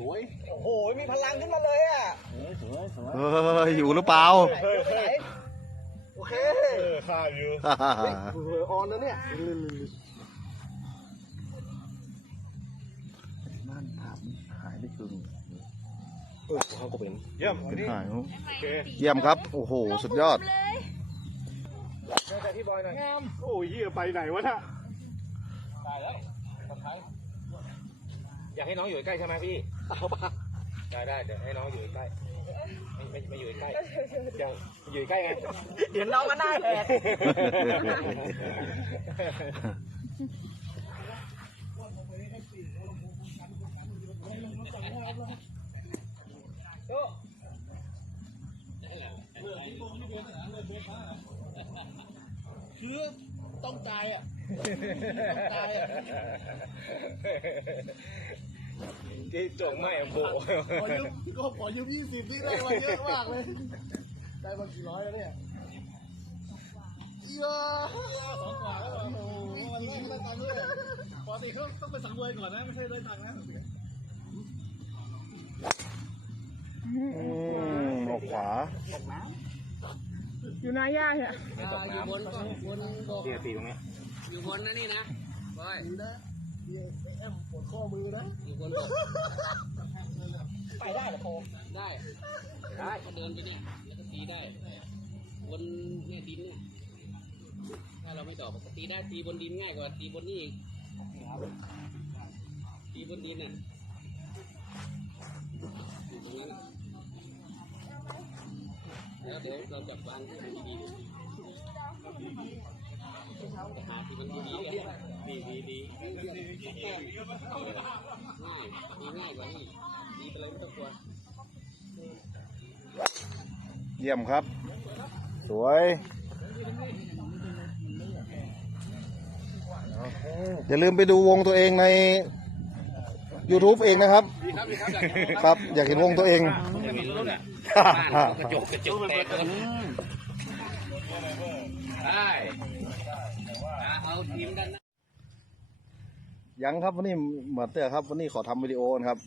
สวย โอ้โห มีพลังขึ้นมาเลยอะสวยสวยสวยเฮ้ยอยู่หรือเปล่าเฮ้ยไปไหนโอเคเออข้าอยู่เฮ้ยเออออนแล้วเนี่ยบ้านถามหายไปครึ่งเออเขาก็เป็นเยี่ยมเป็นหายโอเคเยี่ยมครับ โอ้โห สุดยอดเจอแต่พี่บอยหน่อยงามโอ้ยเหี้ยไปไหนวะน่ะได้แล้วสำคัญอยากให้น้องอยู่ใกล้ใช่ไหมพี่ เอาปะได้ได้เดี๋ยวให้น้องอยู่ใกล้ไม่ไม่ไม่อยู่ใกล้เดี๋ยวอยู่ใกล้ไงเดี๋ยวน้องมาหน้าแหกคือต้องตายอะ ต้องตายอะ ที่จงไม่โบขอยืมก็ขอยืมยี่สิบนี่ได้มาเยอะมากเลย ได้มากี่ร้อยแล้วเนี่ยเยอะสองกว่าแล้วโอ้โหวันได้ตังค์ด้วยปกติเขาต้องไปสังเวยก่อนนะไม่ใช่ได้ตังค์นะอืมออกขวาอยู่นาย่าเนี่ยอยู่บนบนบอกที่ตีตรงนี้อยู่บนนะนี่นะบอย ดีนะเดี๋ยวแอมปวดข้อมือนะอยู่บนบกไปได้เหรอโคได้ได้เขาเดินไปนี่แล้วก็ตีได้บนเนี่ยดินเนี่ยถ้าเราไม่ดอกก็ตีได้ตีบนดินง่ายกว่าตีบนนี่อีกตีบนดินน่ะอยู่ตรงนั้นน่ะแล้วเดี๋ยวเราจับวางให้มันดีๆจะ หาที่มันดีๆเลยดีดีดีง่ายตีง่ายกว่านี่ตีไปเลยไม่ต้องกลัวเยี่ยมครับ สวยอย่าลืมไปดูวงตัวเองใน YouTube เองนะครับ ครับ อยากเห็นวงตัวเองจะมีรถอะกระจกกระจกแตกเลย ได้อะเอาทีมกันนะยังครับวันนี้เหมือนเตอร์ครับ วันนี้ขอทำวิดีโอนะครับ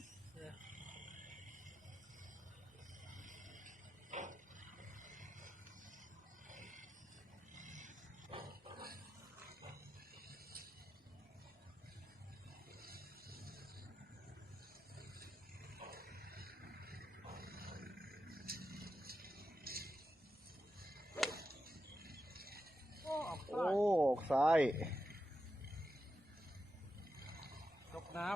โอ้ออกซ้ายตกน้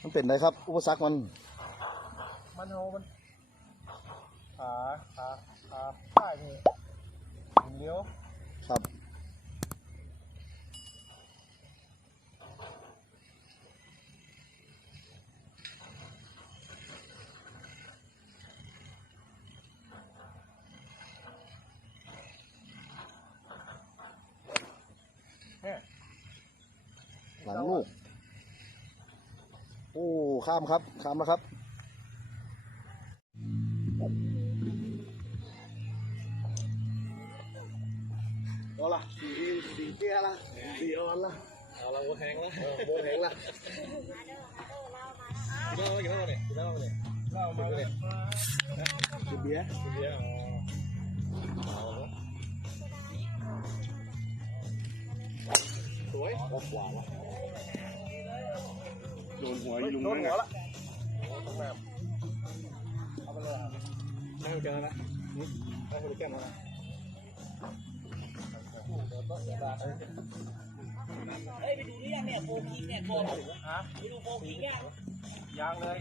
มันเป็นไรครับ อุปสรรคมันำมันโหมันขาขาขาป้ายนี่เลี้ยวครับ หลังลูก โอ้ ข้ามครับ ข้ามแล้วครับ เอาละสี่สี่เตี้ยละสี่ออนละเอาละโบแหงละโบแหงละกินเหล้ากินเหล้าเนี่ยกินเหล้าเนี่ยเหล้ามาเลยจุดเบียร์กินเบียร์อ๋อเอาละสวยออกขวาละ โดนหัวโดยุนงหันั่นวไงละต้องแบบเอาไปเลยไม่ให้เจอนะไม่ให้แก้มนะเฮ้ยไปดูนี่ยังเนี่ยโฟกิงเนี่ยตัวหมูฮะไปดูโฟกิงยังยังเลย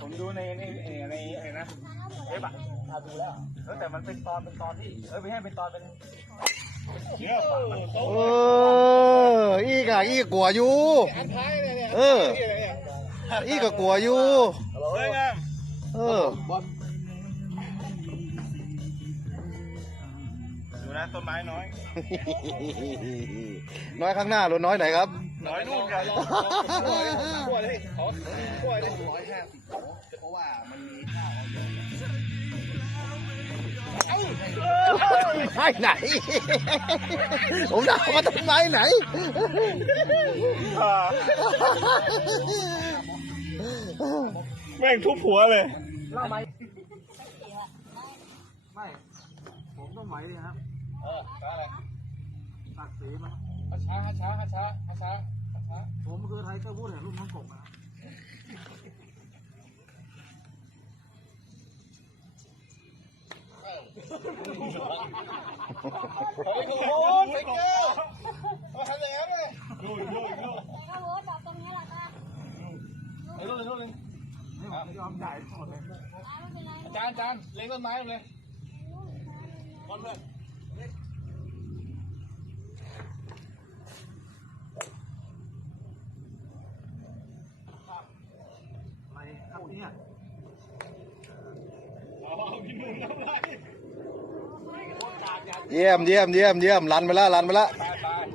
ผมดูในในในในในนะเอ๊ะปะดูแล้วเออแต่มันเป็นตอนเป็นตอนที่เออไม่ใช่เป็นตอนเป็นเนี่ยปากมันเอออีกอะอีกกลัวอยู่อันท้ายเนี่ย เนี่ยเออ อีกก็กลัวอยู่สวยงามเออ ดูนะต้นไม้น้อย น้อยข้างหน้าหรือน้อยไหนครับ น้อยนู่นกันกล้วยเลยขอกล้วยเลยร้อยห้าสิบเพราะว่ามันมี ม้ไหน ผมถามว่าต้นไม้ไหน แม่งทุบหัวเลยผมต้องไหวเลยครับ เออช้าอะไรตัดสีมาช้าช้าช้าช้าช้าช้าผมคือไทเกอร์วูดแห่งรุ่นน้องกบนะ เฮ้ยโอ้โหไทเกอร์มาทำอย่างนั้นเลยดูดูดูก็โหดอกตรงนี้แหละค่ะไอ้ลูกเลยลูกเลยไม่ยอมจ่ายหมดเลยไม่เป็นไรอาจารย์อาจารย์เล็งต้นไม้เลยบอลเลยอะไรครับเนี่ย เยี่ยมเยี่ยมเยี่ยมเยี่ยมรันไปล้วรันไปล้วตายตาย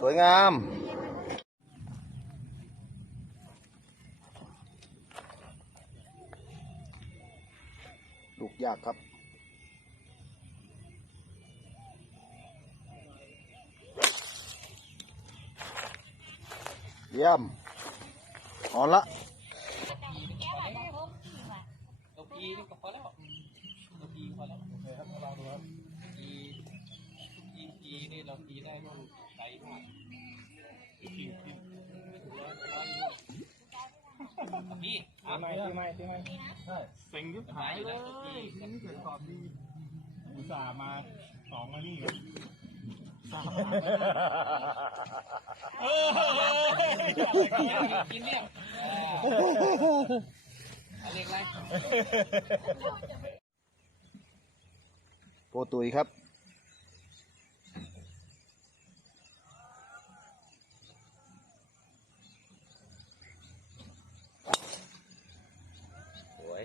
สวยงามลูกยากครับ เยี่ยมอ่อละตัวพีนี่ก็พอแล้วตัวพีพอแล้วโอเคครับลองดูครับพีพีพีนี่เราพีได้ก็ไกลมากพีพีร้อยร้อยพี่อะไม่ไม่ไมเซ็งยุบหายเลยนี่เกิดตอบดีอุตส่าห์มาสองมานี่ เออกินเนี่ยอะไรอะไรโปรตุยครับสวย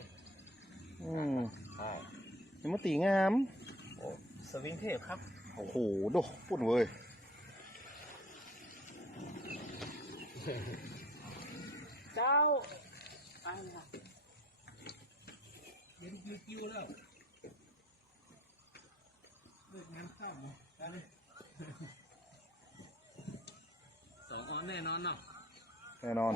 อืมใช่นี่มันตีงามสวิงเทพครับ โอ้โหดูพูดเว้ยเจ้าไปนะเห็นคิวคิวแล้วเลิกงานข้ามเลยไปเลยสองออนแน่นอนเนาะแน่นอน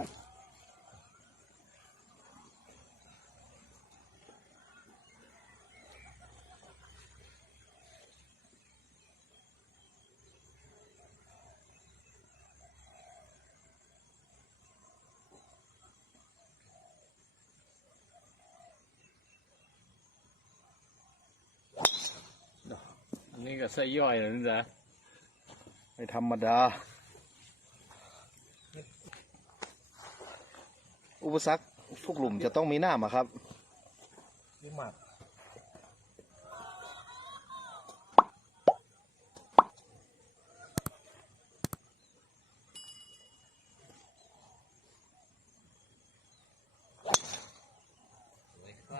นี่ก็ไส้ย่อยเลยนะจ๊ะไม่ธรรมดา อุปสรรคทุกหลุมจะต้องมีหน้ามาครับ นี่หมัก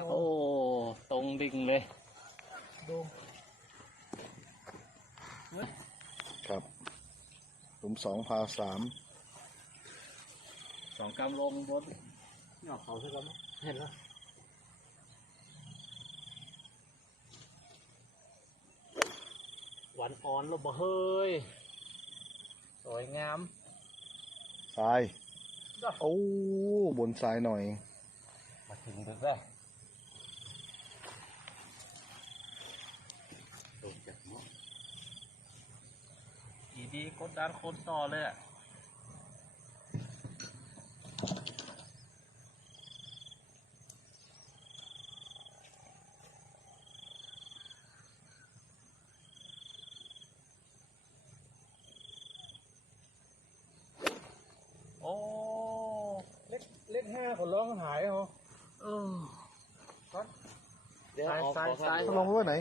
โอ้ตรงดิ่งเลย ครับ หลุม สองพาสามสองกำลงบนนี่ออกเขาใช่ไหมเห็นแล้วหวานอ่อนแล้วบ่เฮ้ย สวยงามทราย โอ้ บนทรายหน่อย มาถึงถึงแล้ว ดีดีกดดันคนต่อเลยอะโอ้ เลขห้าคนร้องหายเหรอเออ เดี๋ยวซ้ายซ้ายลงไว้ไหน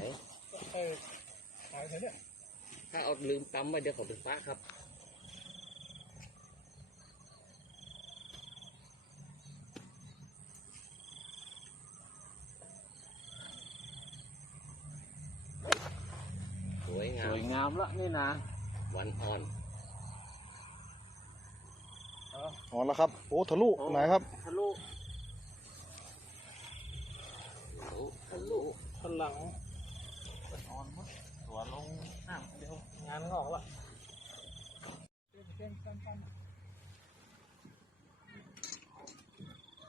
ถ้าเอาลืมตำไว้เดี๋ยวเขาเป็นฟ้าครับสามละนี่นะวันอ่อนอ๋อแล้วครับ โอ้ทะลุไหนครับ ทะลุทะลุพลังออนมั้งตัวลงน้ำเดี๋ยวงานงอกละ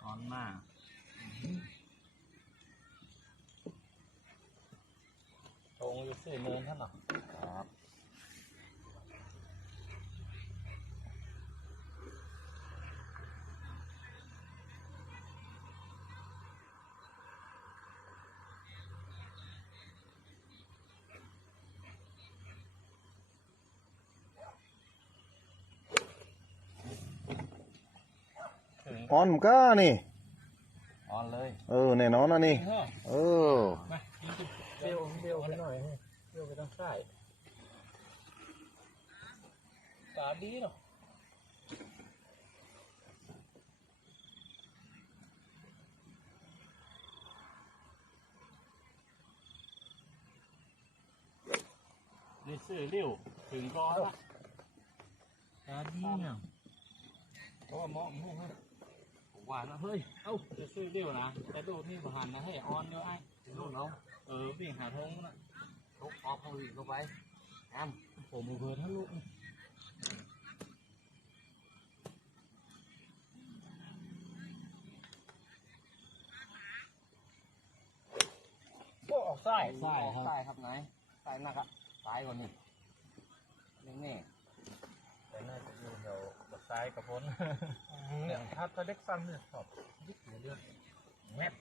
ออนมาก ตรงอยู่สี่เนินท่านหรอครับ ออนผมก็นี่ ออนเลยเออแน่นอนนะนี่ เออมาเบี้ยวเบี้ยวไปหน่อยเบี้ยวไปทางซ้ายตาดีเนาะนี่ซื้อเร็วถึงก่อนละตาดีเนี่ยเพราะว่ามองมุ่งฮะ หวานนะเฮ้ย เอ้าจะซื้อเร็วนะ แต่ดูนี่ประหารนะให้ออนด้วยไอ้นู่นเนาะเออวิ่งหาทงนะทุกออกเขาวิ่งเข้าไปอ้ำผมมือเพื่อนทั้งลูกก็ออกซ้ายซ้ายครับซ้ายครับไหนซ้ายนักอะซ้ายกว่านี้นี่นี่แต่น่าจะอยู่แถว ซ้ายกับพ้นเนี่ยถ้าถ้าเด็กสั้นเนี่ยชอบยึดเรื่องแงบ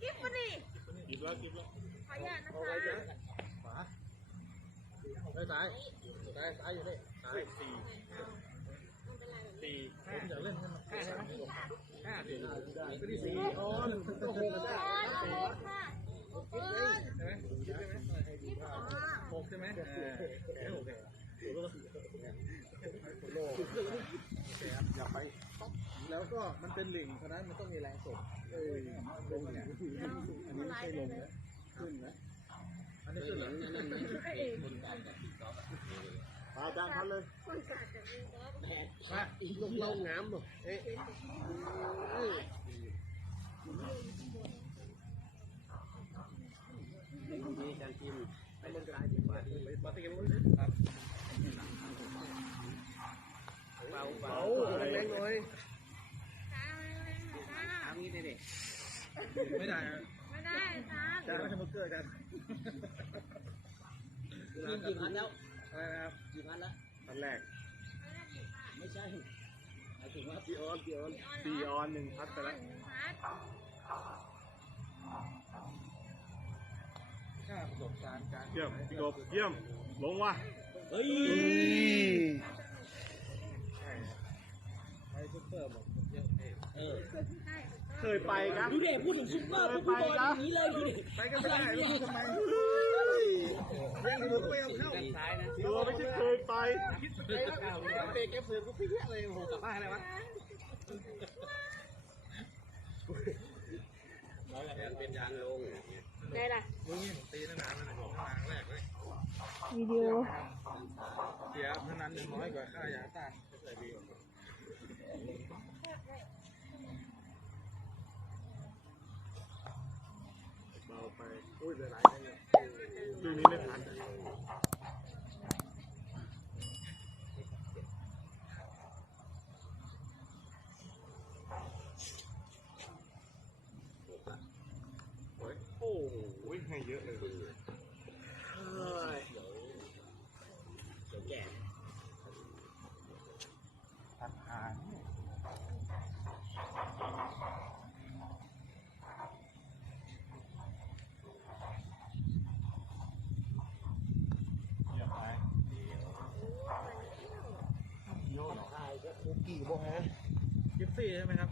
กิ๊บมาดิกิ๊บแล้วกิ๊บแล้วขออนุญาตนะคะได้ซ้ายซ้ายซ้ายอยู่นี่ซ้ายสี่สี่ผมอยากเล่นให้มัน ห้าใช่ไหมห้าสี่ก็ที่สี่อ๋อก็หกอ๋อโอค่ะโอเกินใช่ไหมใช่ไหมหกใช่ไหมเออหกอย่าไป แล้วก็มันเป็นหลิงเพราะนั้นมันต้องมีแรงส่งเออลงเนี่ยอันนี้ไม่ใช่ลงนะขึ้นนะอันนี้ขึ้นเหรอปลาจานพันเลย พระอีกลงเล่างามบ่เอ๊ะมีการกินไปเล่นกระดาษดีกว่าดีไปปาร์ตี้กันนะครับเบาเบาแรงๆหน่อยทำงี้ดิดิไม่ได้ ไม่ได้จานจานไม่ใช่มือเกอร์จานกี่พันแล้วอะไรนะครับกี่พันแล้วพันแรกไม่ใช่ หมายถึงว่าปีออนปีออนปีออนหนึ่งพัดไปแล้วพัดค่าประสบการณ์การเยี่ยมพี่กบเยี่ยมลงว่ะเฮ้ยไปซุปเปอร์หมดเยอะเออเคยไปครับดูเด็พูดถึงซุปเปอร์เคพวยกไปพี่บอลอครับย่างนี้เลยดูดิไปกันไม่ได้ไม่รู้ทำไม เราเข้าซ้ายนะไม่ใช่เคยไปคิดไปแล้วเบรกแกเสือกูไปเยอะเลยโอ้โหกลับบ้านอะไรวะเป็นยางลงไงล่ะลุงนี่ผมตีตั้งนานแล้วนะบอกตั้งแรกเลยวิดีโอเสียเท่านั้นน้อยกว่าค่ายาต้านใส่ดีเบาไปอุ้ยหลาย โอ้โหให้เยอะเลย เฮ้ยทันหาร กี่โมงฮะยี่สิบสี่ ใช่ไหมครับ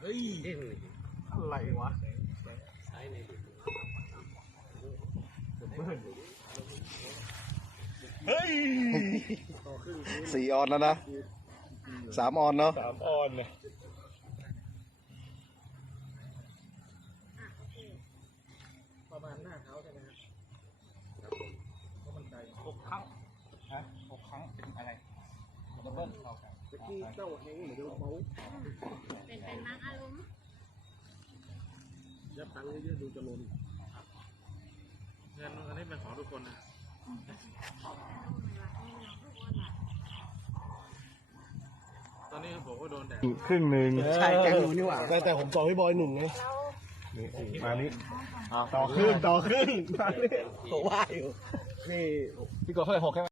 เฮ้ยอะไรวะสี่ออนแล้วนะสามออนเนาะสามออนเลย ประมาณหน้าเท้าใช่ไหมครับเพราะมันไกลหกครั้งฮะหกครั้งเป็นอะไรดับเบิ้ลเท่ากันตะกี้เจ้าเฮงเหมือนเดิมเมาเป็นเป็นมังอารมณ์ยัดตังค์เยอะๆดูจะล้นเงินอันนี้เป็นของทุกคนนะตอนนี้ผมก็โดนแดดครึ่งหนึ่งใช่แกงหนูนี่หว่าแต่แต่ผมต่อพี่บอยหนึ่งไงมานี้ต่อครึ่งต่อครึ่งมานี้ผมว่าอยู่ นี่พี่กดเท่าไหร่หกใช่ไหม